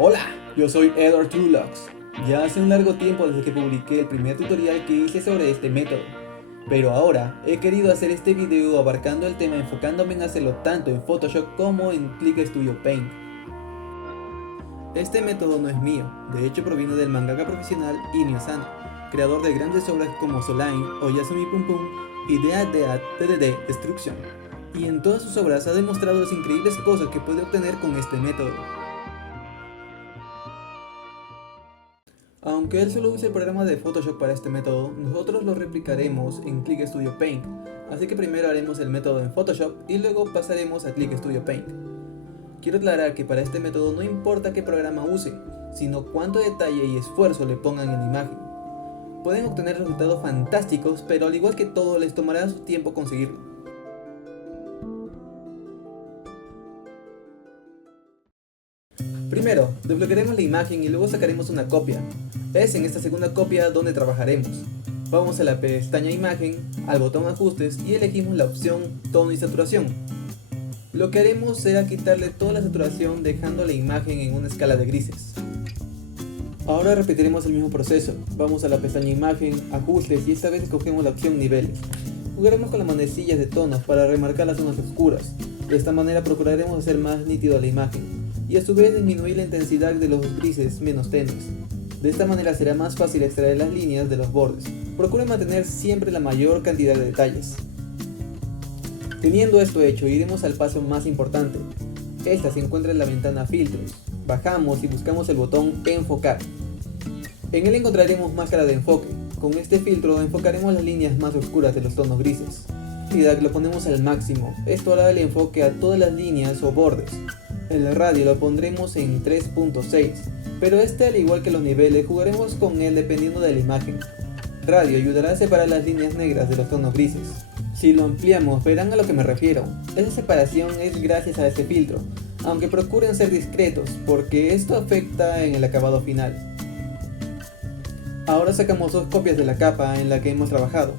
Hola, yo soy Edward Trulux. Ya hace un largo tiempo desde que publiqué el primer tutorial que hice sobre este método, pero ahora he querido hacer este video abarcando el tema enfocándome en hacerlo tanto en Photoshop como en Click Studio Paint. Este método no es mío, de hecho proviene del mangaka profesional Inio Asano, creador de grandes obras como Soul Line, Oyasumi Pum Pum y Dead DDD Destruction, y en todas sus obras ha demostrado las increíbles cosas que puede obtener con este método. Aunque él solo usa el programa de Photoshop para este método, nosotros lo replicaremos en Click Studio Paint, así que primero haremos el método en Photoshop y luego pasaremos a Click Studio Paint. Quiero aclarar que para este método no importa qué programa usen, sino cuánto detalle y esfuerzo le pongan en la imagen. Pueden obtener resultados fantásticos, pero al igual que todo les tomará su tiempo conseguirlo. Primero, desbloquearemos la imagen y luego sacaremos una copia. Es en esta segunda copia donde trabajaremos. Vamos a la pestaña Imagen, al botón Ajustes y elegimos la opción Tono y Saturación. Lo que haremos será quitarle toda la saturación dejando la imagen en una escala de grises. Ahora repetiremos el mismo proceso. Vamos a la pestaña Imagen, Ajustes y esta vez escogemos la opción Niveles. Jugaremos con las manecillas de tonos para remarcar las zonas oscuras. De esta manera procuraremos hacer más nítida la imagen y a su vez disminuir la intensidad de los grises menos tenues. De esta manera será más fácil extraer las líneas de los bordes. Procure mantener siempre la mayor cantidad de detalles. Teniendo esto hecho, iremos al paso más importante. Esta se encuentra en la ventana Filtros. Bajamos y buscamos el botón Enfocar. En él encontraremos máscara de enfoque. Con este filtro enfocaremos las líneas más oscuras de los tonos grises. Lo ponemos al máximo. Esto hará el enfoque a todas las líneas o bordes. El radio lo pondremos en 3.6, pero este, al igual que los niveles, jugaremos con él dependiendo de la imagen. Radio ayudará a separar las líneas negras de los tonos grises. Si lo ampliamos verán a lo que me refiero. Esa separación es gracias a este filtro, aunque procuren ser discretos porque esto afecta en el acabado final. Ahora sacamos dos copias de la capa en la que hemos trabajado.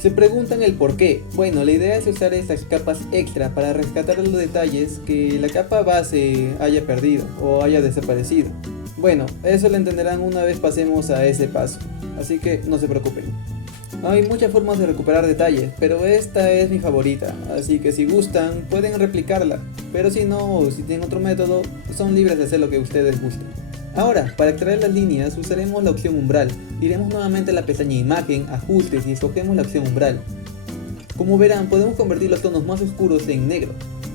Se preguntan el por qué. Bueno, la idea es usar estas capas extra para rescatar los detalles que la capa base haya perdido o haya desaparecido. Bueno, eso lo entenderán una vez pasemos a ese paso, así que no se preocupen. Hay muchas formas de recuperar detalles, pero esta es mi favorita, así que si gustan pueden replicarla, pero si no, o si tienen otro método, son libres de hacer lo que ustedes gusten. Ahora, para extraer las líneas usaremos la opción umbral. Iremos nuevamente a la pestaña Imagen, Ajustes y escogemos la opción umbral. Como verán, podemos convertir los tonos más oscuros en negro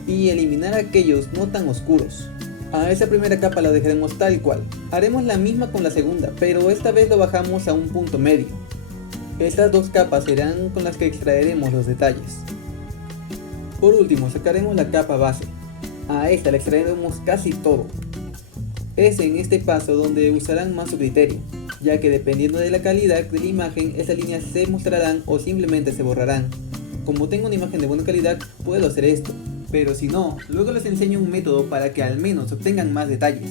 y eliminar aquellos no tan oscuros. A esa primera capa la dejaremos tal cual. Haremos la misma con la segunda, pero esta vez lo bajamos a un punto medio. Estas dos capas serán con las que extraeremos los detalles. Por último, sacaremos la capa base. A esta le extraeremos casi todo. Es en este paso donde usarán más su criterio, ya que dependiendo de la calidad de la imagen, esas líneas se mostrarán o simplemente se borrarán. Como tengo una imagen de buena calidad, puedo hacer esto, pero si no, luego les enseño un método para que al menos obtengan más detalles.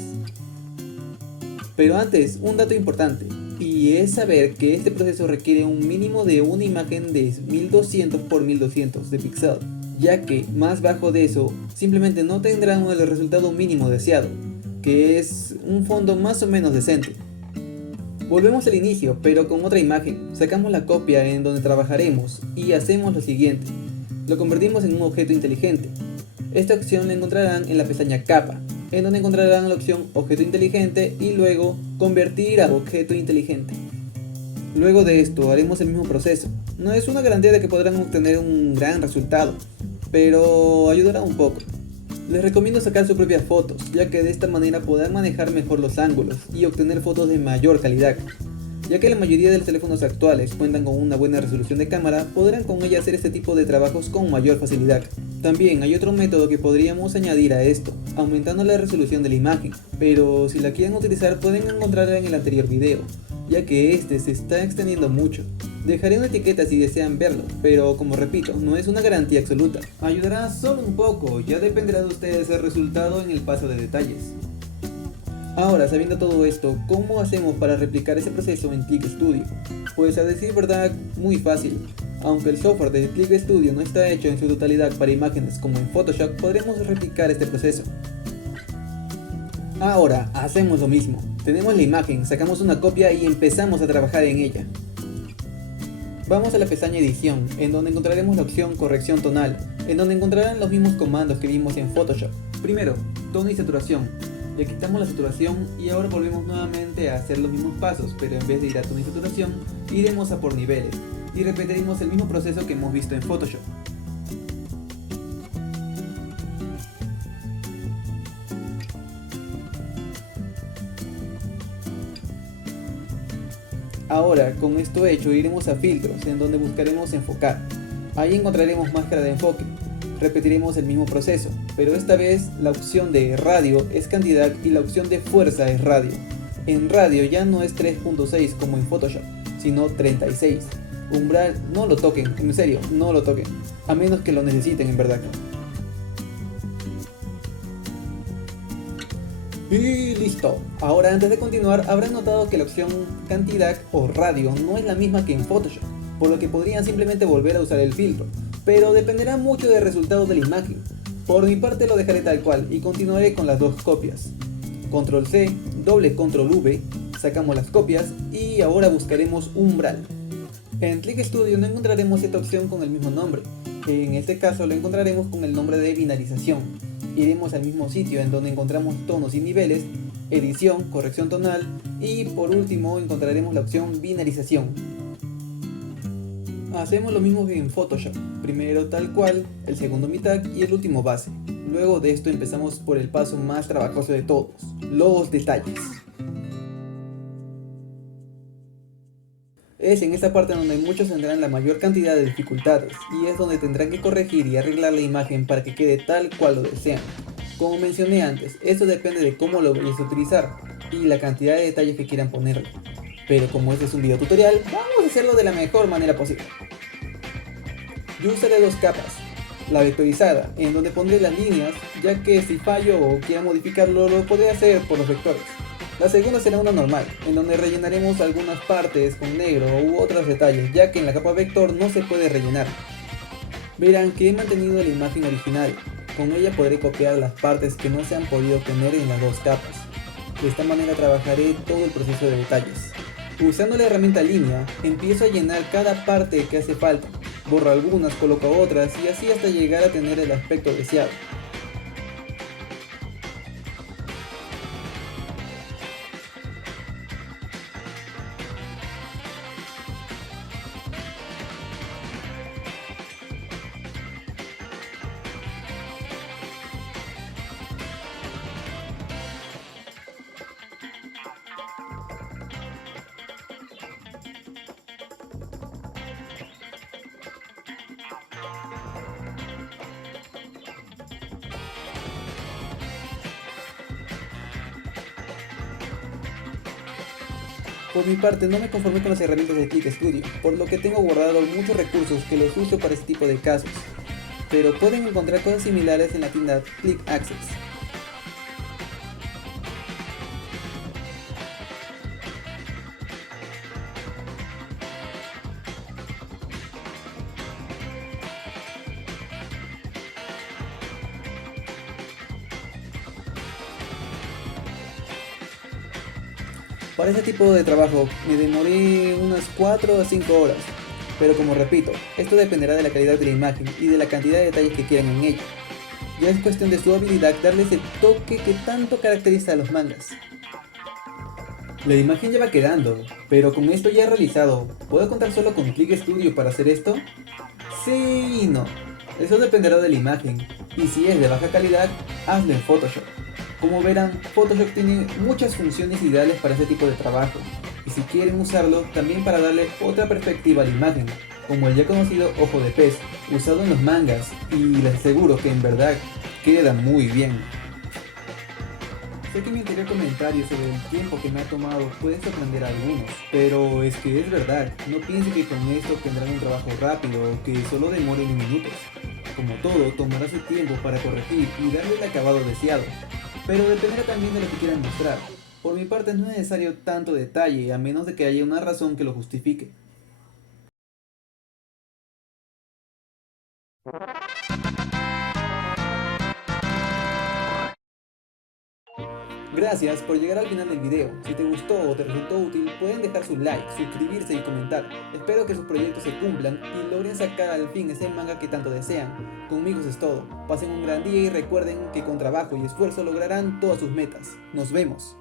Pero antes, un dato importante, y es saber que este proceso requiere un mínimo de una imagen de 1200 x 1200 de píxel, ya que más bajo de eso, simplemente no tendrán el resultado mínimo deseado, que es un fondo más o menos decente. Volvemos al inicio, pero con otra imagen. Sacamos la copia en donde trabajaremos y hacemos lo siguiente. Lo convertimos en un objeto inteligente. Esta opción la encontrarán en la pestaña Capa, en donde encontrarán la opción Objeto inteligente y luego Convertir a objeto inteligente. Luego de esto haremos el mismo proceso. No es una garantía de que podrán obtener un gran resultado, pero ayudará un poco. Les recomiendo sacar sus propias fotos, ya que de esta manera podrán manejar mejor los ángulos y obtener fotos de mayor calidad. Ya que la mayoría de los teléfonos actuales cuentan con una buena resolución de cámara, podrán con ella hacer este tipo de trabajos con mayor facilidad. También hay otro método que podríamos añadir a esto, aumentando la resolución de la imagen, pero si la quieren utilizar pueden encontrarla en el anterior video, ya que este se está extendiendo mucho. Dejaré una etiqueta si desean verlo, pero como repito, no es una garantía absoluta. Ayudará solo un poco, ya dependerá de ustedes el resultado en el paso de detalles. Ahora, sabiendo todo esto, ¿cómo hacemos para replicar ese proceso en Click Studio? Pues a decir verdad, muy fácil. Aunque el software de Click Studio no está hecho en su totalidad para imágenes como en Photoshop, podremos replicar este proceso. Ahora, hacemos lo mismo. Tenemos la imagen, sacamos una copia y empezamos a trabajar en ella. Vamos a la pestaña edición, en donde encontraremos la opción corrección tonal, en donde encontrarán los mismos comandos que vimos en Photoshop. Primero, tono y saturación. Le quitamos la saturación y ahora volvemos nuevamente a hacer los mismos pasos, pero en vez de ir a tono y saturación, iremos a por niveles y repetiremos el mismo proceso que hemos visto en Photoshop. Ahora, con esto hecho, iremos a filtros, en donde buscaremos enfocar. Ahí encontraremos máscara de enfoque. Repetiremos el mismo proceso, pero esta vez la opción de radio es cantidad y la opción de fuerza es radio. En radio ya no es 3.6 como en Photoshop, sino 36. Umbral no lo toquen, en serio, no lo toquen, a menos que lo necesiten en verdad. Y listo. Ahora, antes de continuar, habrán notado que la opción cantidad o radio no es la misma que en Photoshop, por lo que podrían simplemente volver a usar el filtro, pero dependerá mucho del resultado de la imagen. Por mi parte lo dejaré tal cual y continuaré con las dos copias. Control C, doble control V, sacamos las copias y ahora buscaremos umbral. En Click Studio no encontraremos esta opción con el mismo nombre, en este caso lo encontraremos con el nombre de binarización. Iremos al mismo sitio en donde encontramos tonos y niveles, edición, corrección tonal y por último encontraremos la opción binarización. Hacemos lo mismo que en Photoshop, primero tal cual, el segundo mitad y el último base. Luego de esto empezamos por el paso más trabajoso de todos, los detalles. Es en esta parte donde muchos tendrán la mayor cantidad de dificultades y es donde tendrán que corregir y arreglar la imagen para que quede tal cual lo desean. Como mencioné antes, esto depende de cómo lo vayas a utilizar y la cantidad de detalles que quieran ponerle. Pero como este es un video tutorial, vamos a hacerlo de la mejor manera posible. Yo usaré dos capas, la vectorizada, en donde pondré las líneas, ya que si fallo o quiera modificarlo lo podré hacer por los vectores. La segunda será una normal, en donde rellenaremos algunas partes con negro u otros detalles, ya que en la capa vector no se puede rellenar. Verán que he mantenido la imagen original, con ella podré copiar las partes que no se han podido tener en las dos capas. De esta manera trabajaré todo el proceso de detalles. Usando la herramienta línea, empiezo a llenar cada parte que hace falta, borro algunas, coloco otras y así hasta llegar a tener el aspecto deseado. Por mi parte no me conformé con las herramientas de Click Studio, por lo que tengo guardado muchos recursos que los uso para este tipo de casos, pero pueden encontrar cosas similares en la tienda Click Access. Para este tipo de trabajo me demoré unas 4 a 5 horas, pero como repito, esto dependerá de la calidad de la imagen y de la cantidad de detalles que quieran en ella. Ya es cuestión de su habilidad darle ese toque que tanto caracteriza a los mangas. La imagen ya va quedando, pero con esto ya realizado, ¿puedo contar solo con Click Studio para hacer esto? Sí y no. Eso dependerá de la imagen, y si es de baja calidad, hazlo en Photoshop. Como verán, Photoshop tiene muchas funciones ideales para este tipo de trabajo, y si quieren usarlo, también para darle otra perspectiva a la imagen, como el ya conocido ojo de pez, usado en los mangas, y les aseguro que en verdad queda muy bien. Sé que mi anterior comentario sobre el tiempo que me ha tomado puede sorprender a algunos, pero es que es verdad, no piensen que con esto tendrán un trabajo rápido o que solo demore unos minutos. Como todo, tomará su tiempo para corregir y darle el acabado deseado, pero dependerá también de lo que quieran mostrar. Por mi parte no es necesario tanto detalle a menos de que haya una razón que lo justifique. Gracias por llegar al final del video. Si te gustó o te resultó útil, pueden dejar su like, suscribirse y comentar. Espero que sus proyectos se cumplan y logren sacar al fin ese manga que tanto desean. Conmigo eso es todo. Pasen un gran día y recuerden que con trabajo y esfuerzo lograrán todas sus metas. Nos vemos.